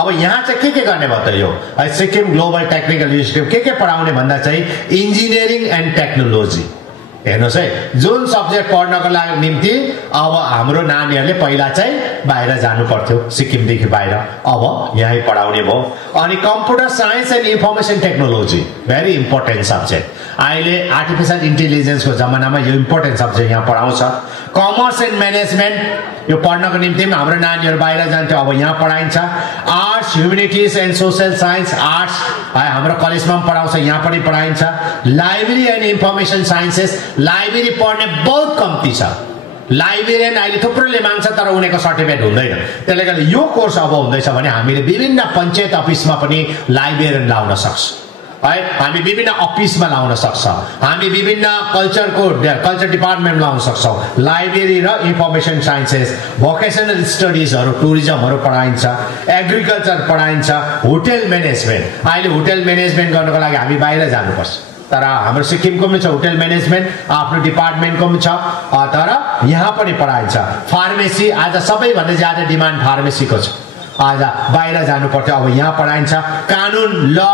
अब यहाँ चाहिँ के गर्ने भयो त यो सिक्किम ग्लोबल टेक्निकल इन्स्टिट्युट के पढाउने भन्दा चाहिँ इन्जिनियरिङ एन्ड टेक्नोलोजी हेर्नुस् है जुन सब्जेक्ट पढ्नको लागि निम्ति अब हाम्रो नानीहरूले पहिला चाहिँ बाहिर जानु पर्थ्यो सिक्किमदेखि बाहिर अब यहीँ पढाउने भयो अनि computer science and information technology very important subject अहिले आर्टिफिसियल इन्टेलिजेन्सको जमानामा यो इम्पोर्टेन्ट सब्जेक्ट यहाँ पढाउँछ कमर्स एन्ड म्यानेजमेन्ट यो पढ्नको निम्ति हाम्रो नानीहरू बाहिर जान्थ्यो अब यहाँ पढाइन्छ arts humanities and social science arts हाम्रो कलेजमा पनि पढाउँछ यहाँ पनि पढाइन्छ library and information sciences library पढ्ने बहुत कम्ती छ लाइब्रेरियन अहिले थुप्रोले माग्छ तर उनीहरूको सर्टिफिकेट हुँदैन त्यसले गर्दा यो कोर्स अब हुँदैछ भने हामीले विभिन्न पञ्चायत अफिसमा पनि लाइब्रेरियन लाउन सक्छौँ है हामी विभिन्न अफिसमा लाउन सक्छ हामी विभिन्न कल्चर डिपार्टमेन्ट लाउन सक्छौँ लाइब्रेरी र इन्फर्मेसन साइन्सेस भोकेसनल स्टडिजहरू टुरिज्महरू पढाइन्छ एग्रिकल्चर पढाइन्छ होटेल म्यानेजमेन्ट अहिले होटेल म्यानेजमेन्ट गर्नको लागि हामी बाहिर जानुपर्छ तर हाम्रो सिक्किमको पनि छ होटेल म्यानेजमेन्ट आफ्नो डिपार्टमेन्टको पनि छ तर यहाँ पनि पढाइन्छ फार्मेसी आज सबैभन्दा ज्यादा डिमान्ड फार्मेसीको छ आज बाहिर जानु पर्थ्यो अब यहाँ पढाइन्छ कानुन ल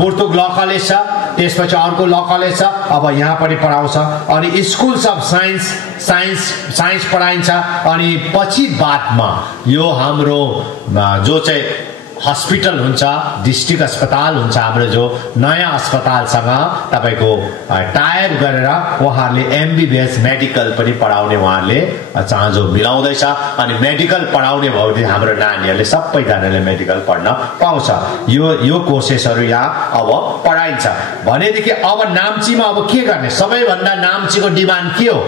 बुर्तुक ल कलेज छ त्यसपछि अर्को ल कलेज छ अब यहाँ पनि पढाउँछ अनि स्कुल्स अफ साइन्स पढाइन्छ अनि पछि बादमा यो हाम्रो जो चाहिँ हस्पिटल हुन्छ डिस्ट्रिक्ट अस्पताल हुन्छ हाम्रो जो नयाँ अस्पतालसँग तपाईको टायर गरेर उहाँहरूले एमबीबीएस मेडिकल पनि पढाउने उहाँहरूले चाँजो मिलाउँदैछ अनि मेडिकल पढाउने भयो भने हाम्रो नानीहरूले सबैजनाले मेडिकल पढ्न पाउँछ यो कोर्सेसहरू यहाँ अब पढाइन्छ भनेदेखि अब नाम्चीमा अब के गर्ने सबैभन्दा नाम्चीको डिमान्ड के हो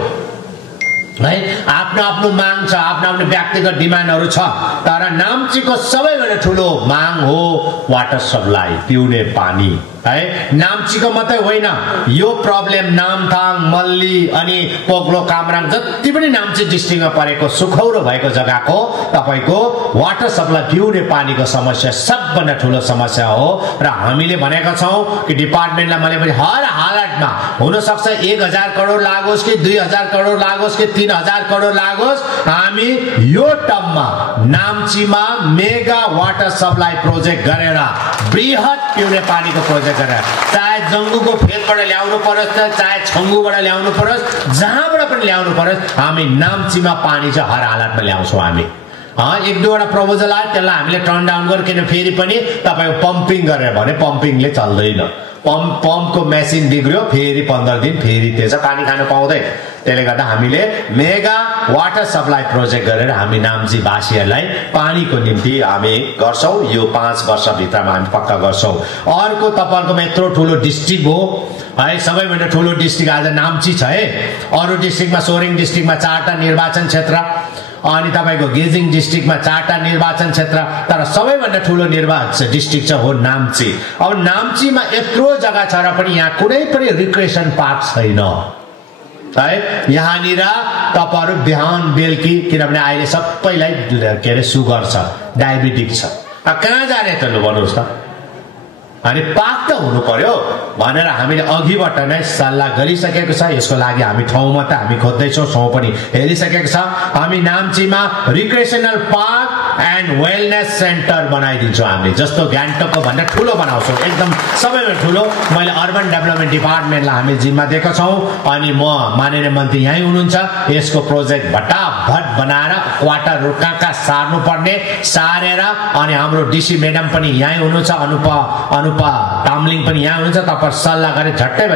है आफ्नो आफ्नो माग छ आफ्नो आफ्नो व्यक्तिगत डिमान्डहरू छ तर नाम्चीको सबैभन्दा ठुलो माग हो वाटर सप्लाई पिउने पानी है नाम्चीको मात्रै होइन यो प्रब्लम नामथाङ मल्ली अनि पोगलो कामराङ जति पनि नाम्ची डिस्ट्रिक्टमा परेको सुखौरो भएको जग्गाको तपाईको वाटर सप्लाई पिउने पानीको समस्या सबभन्दा ठुलो समस्या हो र हामीले भनेका छौं कि डिपार्टमेन्टलाई मैले पनि हर हालतमा हुन सक्छ 1000 करोड लागोस् कि 2000 करोड लागोस् कि 3000 करोड लागोस् हामी यो टर्ममा नाम्चीमा मेगा वाटर सप्लाई प्रोजेक्ट गरेर बृहत पिउने पानीको प्रोजेक्ट चाहे जंगुको फेदबाट ल्याउनु पर्योस् चाहे छंगुबाट ल्याउनु पर्योस् जहाँबाट पनि ल्याउनु पर्योस् हामी नाम्चीमा पानी चाहिँ हर हालतमा ल्याउँछौं हामी एक दुईवटा प्रपोजल आयो त्यसलाई हामीले टर्न डाउन गर्यो किन फेरि पनि तपाईको पम्पिङ गरेर भने पम्पिङले चल्दैन पम्पको मेसिन बिग्रियो फेरि 15 दिन फेरि त्यसो पानी खान पाउँदैन त्यसले गर्दा हामीले मेगा वाटर सप्लाई प्रोजेक्ट गरेर हामी नाम्ची वासीहरुलाई पानीको निम्ति हामी गर्छौं यो 5 वर्ष भित्रमा हामी पक्का गर्छौं अर्को तपाईहरुको यत्रो ठुलो डिस्ट्रिक्ट हो है सबैभन्दा ठुलो डिस्ट्रिक्ट आज नाम्ची छ है अरु डिस्ट्रिक्टमा सोरेङ डिस्ट्रिक्टमा 4टा निर्वाचन क्षेत्र अनि तपाईको गेजिङ डिस्ट्रिक्टमा 4टा निर्वाचन क्षेत्र तर सबैभन्दा ठुलो निर्वाचन डिस्ट्रिक्ट चाहिँ हो नाम्ची अब नाम्चीमा यत्रो जग्गा छ र पनि यहाँ कुनै पनि रिक्रिएसन पार्क छैन है यहाँनिर तपाईहरु बिहान बेलुकी किनभने अहिले सबैलाई के रे सुगर छ डायबिटिक छ कहाँ जाने त लु भन्नुस् त अनि पार्क त हुनु पर्यो भनेर हामीले अघिबाट नै सल्लाह गरिसकेको छ यसको लागि हामी ठाउँमा त हामी खोज्दै छौं ठाउँ पनि हेरिसकेको छ हामी नाम्चीमा recreational park and wellness centre बनाइदिन्छौं हामी जस्तो गान्तोकको भन्दा ठुलो बनाउँछौं एकदम सबैभन्दा ठुलो मैले अर्बन डेभलपमेन्ट डिपार्टमेन्टलाई हामी जिम्मा दिएका छौं अनि म माननीय मन्त्री यही हुनुहुन्छ यसको प्रोजेक्ट भटाभट बनाएर क्वार्टर रुकाका सार्नु पर्ने सारेर अनि हाम्रो डीसी मेडम पनि यही हुनुहुन्छ अनुपा तामलिङ पनि यहाँ हुनुहुन्छ तपाईहरु सल्लाह गरे झट्टै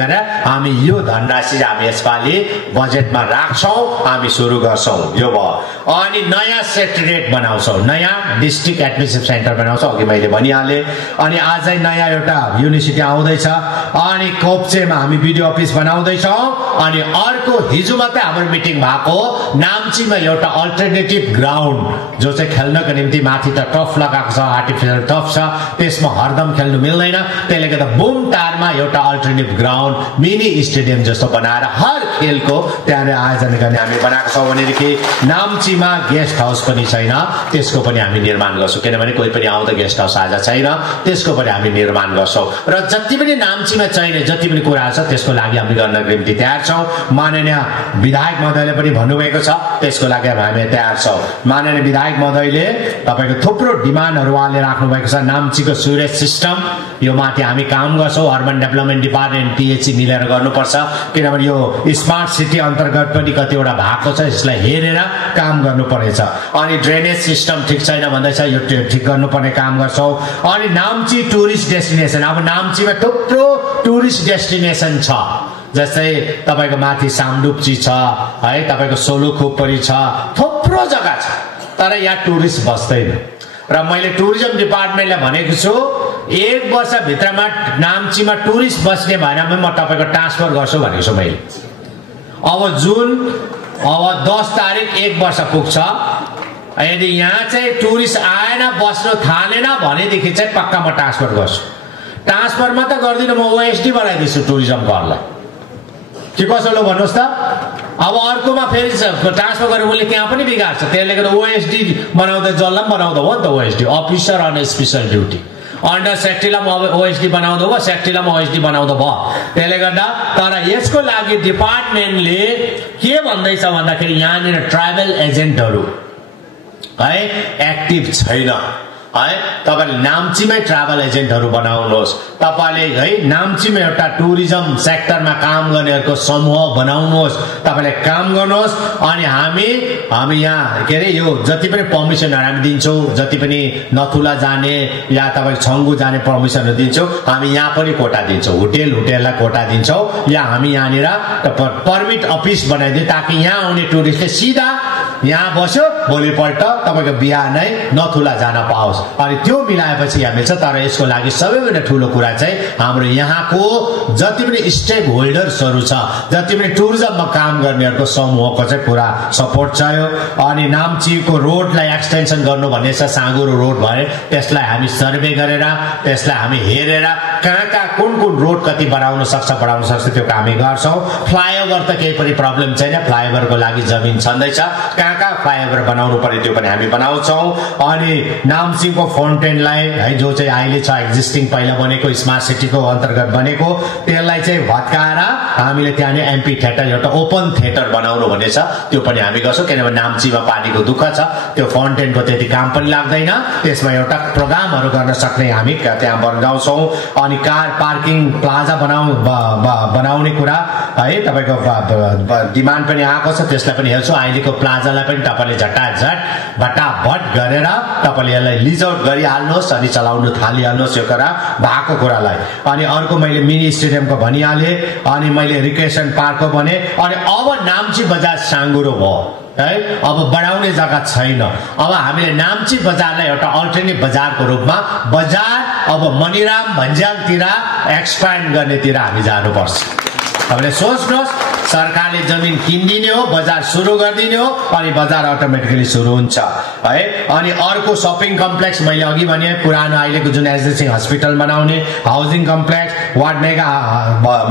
गरेर हामी यो धनराशि हामी यसपालि बजेटमा राख्छौं हामी सुरु गर्छौं यो भयो अनि नयाँ सेक्रेटरिएट बनाउँछौं नयाँ डिस्ट्रिक्ट एडमिनिस्ट्रेटिभ सेन्टर बनाउँछौं अघि मैले भनिहाले अनि आजै नयाँ एउटा युनिभर्सिटी आउँदैछ अनि कोप्चेमा हामी बिडिओ अफिस बनाउँदै छौं अनि अर्को हिजो मात्रै हाम्रो मिटिङ भएको नाम्चीमा एउटा अल्टरनेटिभ ग्राउन्ड जो चाहिँ खेल्नको निम्ति माथि त टफ लगाएको छ आर्टिफिशियल टफ छ त्यसमा हरदम खेल्नु मिल्दैन त्यसले गर्दा बुमटारमा एउटा अल्टरनेटिभ ग्राउन्ड मिनी स्टेडियम जस्तो बनाएर हर खेलको त्यहाँ आयोजना गर्ने हामी बनाएको छौं भनेदेखि नाम्चीमा गेस्ट हाउस पनि छैन त्यसको पनि हामी निर्माण गर्छौं किनभने कोही पनि आउँदा गेस्ट हाउस आज छैन त्यसको पनि हामी निर्माण गर्छौं र जति पनि नाम्चीमा चाहिने जति पनि कुरा छ त्यसको लागि हामी गर्न निम्ति तयार छौं। माननीय विधायक महोदयले पनि भन्नुभएको छ, त्यसको लागि हामी तयार छौं। माननीय विधायक महोदयले तपाईको थुप्रो डिमान्डहरु उहाँले राख्नु भएको छ। नाम्चीको स्युरेज सिस्टम यो माथि हामी काम गर्छौं। अर्बन डेभलपमेन्ट डिपार्टमेन्ट टीएचसी मिलेर गर्नुपर्छ, किनभने यो स्मार्ट सिटी अन्तर्गत पनि कतिवटा भएको छ, यसलाई हेरेर काम गर्नुपर्नेछ। अनि ड्रेनेज सिस्टम ठीक छैन भन्दैछ, यो ठीक गर्नुपर्ने काम गर्छौं। अनि नाम्ची टुरिस्ट डेस्टिनेसन, अब नाम्चीमा थुप्रो टुरिस्ट डेस्टिनेसन छ, जस्तै तपाईको माथि सामडुप्ची छ है, तपाईको सोलुखुपरी छ, थुप्रो जग्गा छ, तर यहाँ टुरिस्ट बस्दैन। र मैले टुरिज्म डिपार्टमेन्टले भनेको छु 1 वर्ष भित्रमा नाम्चीमा टुरिस्ट बस्ने भएन भने म तपाईको ट्रान्सफर गर्छु भनेको छु मैले। अब 10 तारिक 1 वर्ष पुग्छ। यदि यहाँ चाहिँ टुरिस्ट आएन, बस्न थालेन भनेदेखि चाहिँ पक्का म ट्रान्सफर गर्छु। ट्रान्सफरमा त गर्दिन, म ओएसडी बनाइदिन्छु टुरिज्म घरलाई, के कसो लो भन्नुहोस् त। अब अर्कोमा फेरि ट्रान्सफर गरेर उसले त्यहाँ पनि बिगार्छ, त्यसले गर्दा ओएसडी बनाउँदा जसलाई पनि बनाउँदा हो नि त। OSD officer on special duty under सेक्रेटरीलाई म ओएसडी बनाउँदा भयो, सेक्रेटरीलाई म ओएसडी बनाउँदा भयो। त्यसले गर्दा तर यसको लागि डिपार्टमेन्टले के भन्दैछ भन्दाखेरि यहाँनिर ट्राभल एजेन्टहरु है एक्टिभ छैन है। तपाईले नाम्चीमै ट्राभल एजेन्टहरु बनाउनुहोस्। तपाईले है नाम्चीमा एउटा टुरिज्म सेक्टरमा काम गर्नेहरुको समूह बनाउनुहोस्। तपाईले काम गर्नुहोस्। अनि हामी यहाँ के रे यो जति पनि पर्मिसनहरु हामी दिन्छौं, जति पनि नथुला जाने या तपाईको छंगु जाने पर्मिसनहरु दिन्छौं, हामी यहाँ पनि कोटा दिन्छौं। होटललाई कोटा दिन्छौं, या हामी यहाँनिर परमिट अफिस बनाइदिए ताकि यहाँ आउने टुरिस्टले सीधा यहाँ बस्यो, भोलिपल्ट तपाईको बिहानै नथुला जान पाओस्। अनि त्यो मिलाएपछि यहाँ मिल्छ। तर यसको लागि सबैभन्दा ठूलो कुरा चाहिँ हाम्रो यहाँको जति पनि स्टेक होल्डर्सहरु छ, जति पनि टुरिज्ममा काम गर्नेहरुको समूहको चाहिँ पुरा सपोर्ट चाहियो। अनि नाम्चीको रोडलाई एक्सटेन्सन गर्नु भन्ने छ, साँगुरो रोड भए त्यसलाई हामी सर्वे गरेर त्यसलाई हामी हेरेर कहाँ कुन रोड कति बढाउन सक्छ त्यो हामी गर्छौं। फ्लाइओभर त केही पनि प्रब्लम छैन, फ्लाइओभरको लागि जमिन छँदैछ, कहाँ फ्लाइओभर बनाउनु पर्ने त्यो पनि हामी बनाउँछौं। अनि नाम्चीको फाउन्टेनलाई है जो चाहिँ अहिले छ एक्जिस्टिङ पहिला बनेको स्मार्ट सिटीको अन्तर्गत बनेको, त्यसलाई चाहिँ भत्काएर हामीले त्यहाँ एमपी थिएटर एउटा ओपन थिएटर बनाउनु भन्ने छ, त्यो पनि हामी गर्छौं। किनभने नाम्चीमा पानीको दुःख छ, त्यो फाउन्टेनको त्यति काम पनि लाग्दैन, त्यसमा एउटा प्रोग्रामहरु गर्न सक्ने हामी त्यहाँ बनाउँछौं। अनि कार पार्किङ प्लाजा बनाउने कुरा है तपाईको डिमान्ड पनि आएको छ, त्यसलाई पनि हेर्छौं। अहिलेको प्लाजालाई पनि तपाईले भटाभट गरेर तपाईले यसलाई लिज आउट गरिहाल्नुहोस् अनि चलाउन थालिहाल्नुहोस् यो कुरा भएको कुरालाई। अनि अर्को मैले मिनी स्टेडियमको भनिहाले, अनि मैले रिक्रिएसन पार्कको भने। अनि अब नाम्ची बजार साँगुरो भयो है, अब बढाउने जग्गा छैन। अब हामीले नाम्ची बजारलाई एउटा अल्टरनेटिभ बजारको रूपमा बजार अब मनिराम भन्ज्याङतिर एक्सप्यान्ड गर्नेतिर हामी जानुपर्छ। तपाईले सोच्नुहोस्, सरकारले जमिन किनिदिने हो, बजार सुरु गरिदिने हो, अनि बजार अटोमेटिकली सुरु हुन्छ है। अनि अर्को शपिङ कम्प्लेक्स मैले अघि भने पुरानो अहिलेको जुन एसएससी हस्पिटल बनाउने, housing complex, ward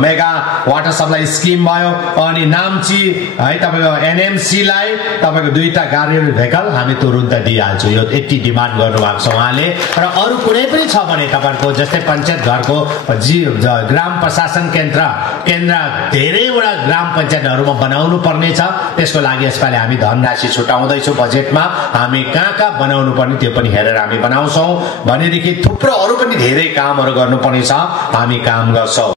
mega water supply scheme भयो। अनि नाम्ची है तपाईको एनएमसी लाई तपाईको 2टा गाडी भेकल हामी तुरुन्त दिइहाल्छु, यो यति डिमान्ड गर्नु भएको छ उहाँले। र अरु कुनै पनि छ भने तपाईको जस्तै पञ्चायत घरको ग्राम प्रशासन केन्द्र धेरैवटा ग्राम पञ्चायतहरुमा बनाउनु पर्ने छ। त्यसको लागि यसपालि हामी धनराशि छुटाउँदै छौं बजेटमा। हामी कहाँ बनाउनु पर्ने त्यो पनि हेरेर हामी बनाउँछौं। भनेदेखि थुप्रो अरु पनि धेरै कामहरु गर्नुपर्ने छ, हामी काम गर्छौं।